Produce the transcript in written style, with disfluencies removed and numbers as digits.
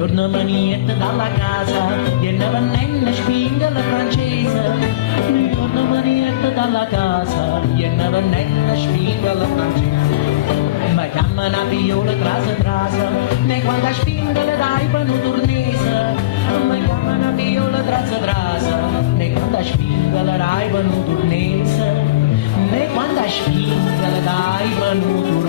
giorno manietta dalla casa, e ne venne spinga la francese. Un giorno manietta dalla casa, e ne venne spinga la francese. Ma chiamano a viola trasa, ne quando spinga le dai per un turnese. Ma chiamano a viola trasa, ne quando spinga le dai per un turnese. Ne quando spinga le dai per un turnese.